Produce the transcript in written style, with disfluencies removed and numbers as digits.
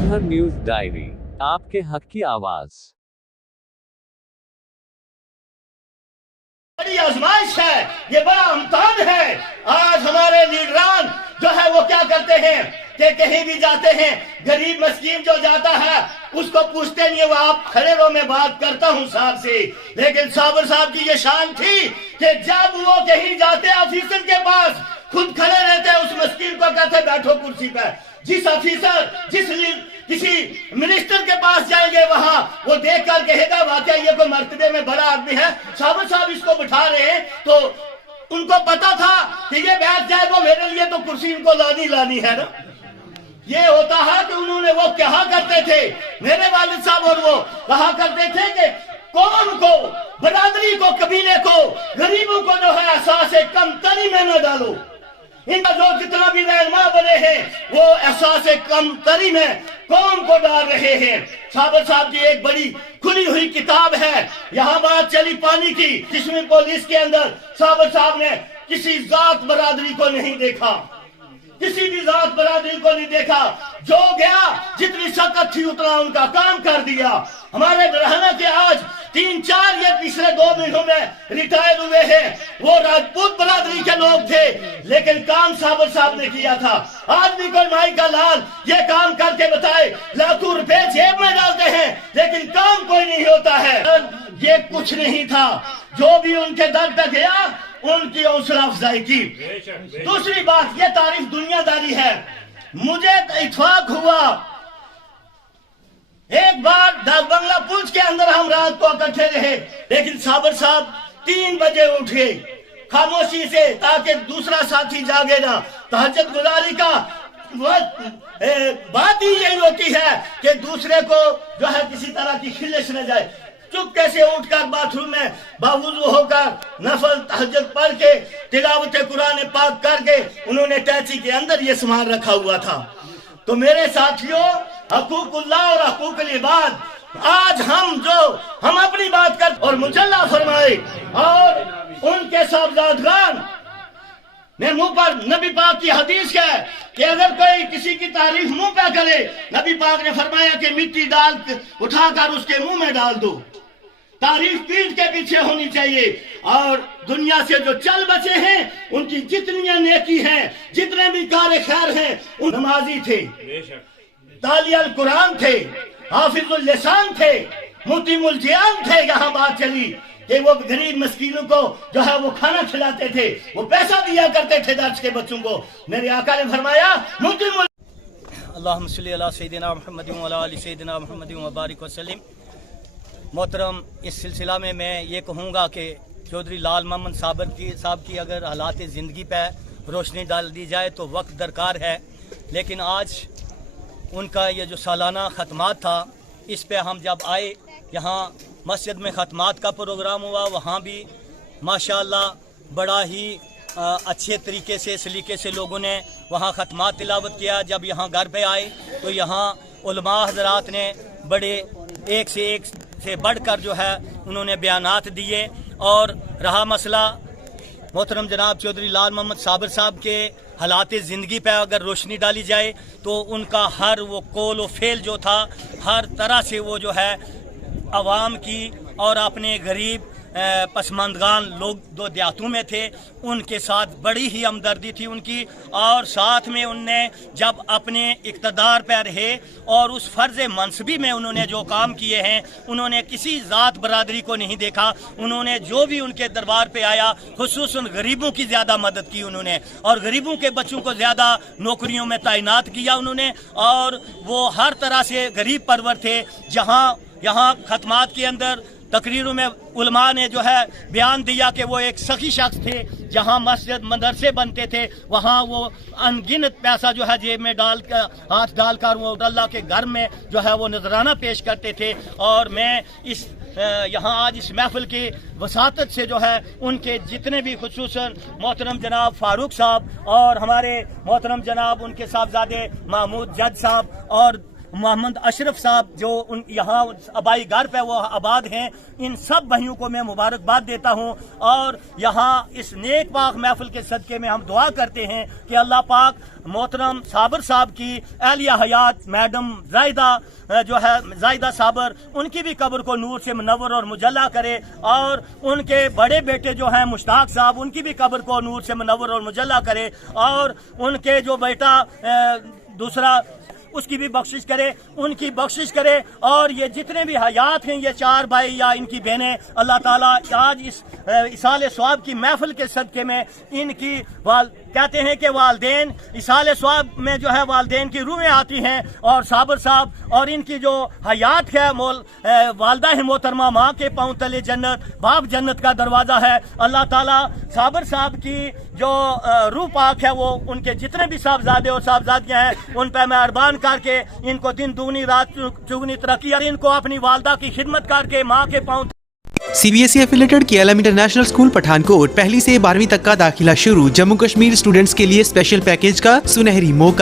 दिन भर news diary, आपके हक की आवाज। बड़ी आजमाइश है, ये बड़ा इम्तिहान है। आज हमारे लीडरान जो है वो क्या करते हैं कि कहीं भी जाते हैं, गरीब मस्कीन जो जाता है उसको पूछते नहीं, वो आप खड़े रहो, मैं बात करता हूँ साहब से। लेकिन साबर साहब की ये शान थी कि जब वो कहीं जाते ऑफिसर के पास, खुद खड़े रहते, उस मस्कीन को कहते बैठो कुर्सी पर। जिस ऑफिसर किसी मिनिस्टर के पास जाएंगे वहां वो देख कर कहेगा वाकई ये कोई मर्तबे में बड़ा आदमी है, साबर साहब इसको बिठा रहे हैं। तो उनको पता था कि ये बैठ जाएगा मेरे लिए तो कुर्सी इनको लानी है ना। ये होता है कि उन्होंने वो कहा करते थे, मेरे वालिद साहब और वो कहा करते थे कि कौम को, बरादरी को, कबीले को, गरीबों को जो है एहसास कमतरी में न डालो। इनका जो जितना भी रहनुमा बने हैं वो एहसास कमतरी में कौम को डाल रहे हैं। साबर साहब की एक बड़ी खुली हुई किताब है, यहाँ बात चली पानी की, जिसमें पुलिस के अंदर साबर साहब ने किसी जात बरादरी को नहीं देखा, किसी भी जात बरादरी को नहीं देखा। जो गया जितनी सकत थी उतना उनका काम कर दिया। हमारे रहना के आज 3-4 ये पिछले 2 महीनों में रिटायर हुए हैं, वो राजपूत बरादरी के लोग थे, लेकिन काम साबर साहब ने किया था। आदमी को माई का लाल ये काम करके बताए, लाखों रुपए जेब में डालते हैं लेकिन काम कोई नहीं होता है। ये कुछ नहीं था, जो भी उनके दर पे गया उनकी हौसला अफजाई की। दूसरी बात, ये तारीफ दुनियादारी है। मुझे इत्तेफाक हुआ, एक बार डाक बंगला पुंछ के अंदर हम रात को इकट्ठे रहे, लेकिन साबर साहब 3 बजे उठे खामोशी से, ताकि दूसरा साथी जागे ना। तहज्जुद गुजारी का बात ही यही होती है कि दूसरे को जो है किसी तरह की खिल्लिश न जाए। चुपके से उठकर बाथरूम में बावुज़ू होकर नफल तहज्जुद पढ़ के तिलावत कुरान पाक करके उन्होंने टैची के अंदर ये सामान रखा हुआ था। तो मेरे साथियों, हकूकुल्लाह और हकूकुल इबाद, आज हम अपनी बात कर और मुजल्ला फरमाए और उनके साहबजादगान ने मुंह पर नबी पाक की हदीस है कि अगर कोई किसी की तारीफ मुंह पे करे, नबी पाक ने फरमाया कि मिट्टी डाल उठाकर उसके मुंह में डाल दो। तारीफ पीठ के पीछे होनी चाहिए। और दुनिया से जो चल बचे हैं उनकी जितनी नेकी हैं, जितने भी कार खैर हैं, उन नमाजी थे, तालियल कुरान थे, हाफिजुल लिसान थे, मुतीमुल जियान थे। यहाँ बात चली कि वो गरीब मस्कीनों को जो है वो खाना खिलाते थे, वो पैसा दिया करते थे दर्ज के बच्चों को। मेरे आका ने फरमाया मुतीमुल अल्लाहुम्मा सल्ली अला सय्यिदिना मुहम्मद व अला आलि सय्यिदिना मुहम्मद व बारिक वसल्लम। मोहतरम, इस सिलसिला में मैं ये कहूँगा कि चौधरी लाल मोहम्मद साहब की अगर हालात ज़िंदगी पर रोशनी डाल दी जाए तो वक्त दरकार है। लेकिन आज उनका ये जो सालाना ख़त्मात था, इस पे हम जब आए, यहाँ मस्जिद में ख़त्मात का प्रोग्राम हुआ, वहाँ भी माशाअल्लाह बड़ा ही अच्छे तरीके से सलीके से लोगों ने वहाँ ख़त्मात तिलावत किया। जब यहाँ घर पे आए तो यहाँ उलमा हज़रात ने बड़े एक से बढ़कर जो है उन्होंने बयानात दिए। और रहा मसला मोहतरम जनाब चौधरी लाल मोहम्मद साबर साहब के हालात ज़िंदगी पर अगर रोशनी डाली जाए तो उनका हर वो कौल व फेल जो था, हर तरह से वो जो है आवाम की और अपने गरीब पसमानदगान लोग दो देहातों में थे, उनके साथ बड़ी ही हमदर्दी थी उनकी। और साथ में उनने जब अपने इक़्तिदार पर रहे और उस फ़र्ज़ मनसबी में उन्होंने जो काम किए हैं, उन्होंने किसी ज़ात बरादरी को नहीं देखा। उन्होंने जो भी उनके दरबार पे आया, खुसूसन गरीबों की ज़्यादा मदद की उन्होंने, और गरीबों के बच्चों को ज़्यादा नौकरियों में तैनात किया उन्होंने। और वो हर तरह से गरीब परवर थे। यहाँ ख़त्मात के अंदर तकरीरों में उलमा ने जो है बयान दिया कि वो एक सखी शख्स थे, जहाँ मस्जिद मदरसे बनते थे वहाँ वो अनगिनत पैसा जो है जेब में हाथ डालकर वो अल्लाह के घर में जो है वो नजराना पेश करते थे। और मैं यहाँ आज इस महफिल की वसातत से जो है उनके जितने भी खुसूसन मोहतरम जनाब फारूक साहब और हमारे मोहतरम जनाब उनके साहबजादे महमूद जज साहब और मोहम्मद अशरफ साहब जो यहाँ आबाई घर पे वो आबाद हैं, इन सब भाइयों को मैं मुबारकबाद देता हूँ। और यहाँ इस नेक पाक महफिल के सदक़े में हम दुआ करते हैं कि अल्लाह पाक मोहतरम साबर साहब की एहलिया हयात मैडम जायदा साबर, उनकी भी कब्र को नूर से मुनव्वर और मुजल्ला करे, और उनके बड़े बेटे जो हैं मुश्ताक साहब, उनकी भी कब्र को नूर से मुनव्वर और मुजल्ला करे, और उनके जो बेटा दूसरा उसकी भी बख्शिश करे, उनकी बख्शिश करे। और ये जितने भी हयात हैं, ये 4 भाई या इनकी बहनें, अल्लाह ताला आज इस इसाले स्वाब की महफिल के सदक़े में इनकी कहते हैं कि वालदेन इसाले स्वाब में जो है वालदेन की रूहें आती हैं, और साबर साहब और इनकी जो हयात है वालदा है मोहतरमा, माँ के पाँव तले जन्नत, बाप जन्नत का दरवाज़ा है। अल्लाह ताला साबर साहब की जो रूह पाक है वो उनके जितने भी साहबजादे और साहबजादियाँ हैं उन पर मेहरबान करके इनको दिन दूनी रात चुगनी तरक्की, और इनको अपनी वालदा की खिदमत करके माँ के पाँव। CBSE affiliated KLM international school Pathankot, 1ली से 12वीं तक का दाखिला शुरू। जम्मू कश्मीर स्टूडेंट्स के लिए स्पेशल पैकेज का सुनहरी मौका।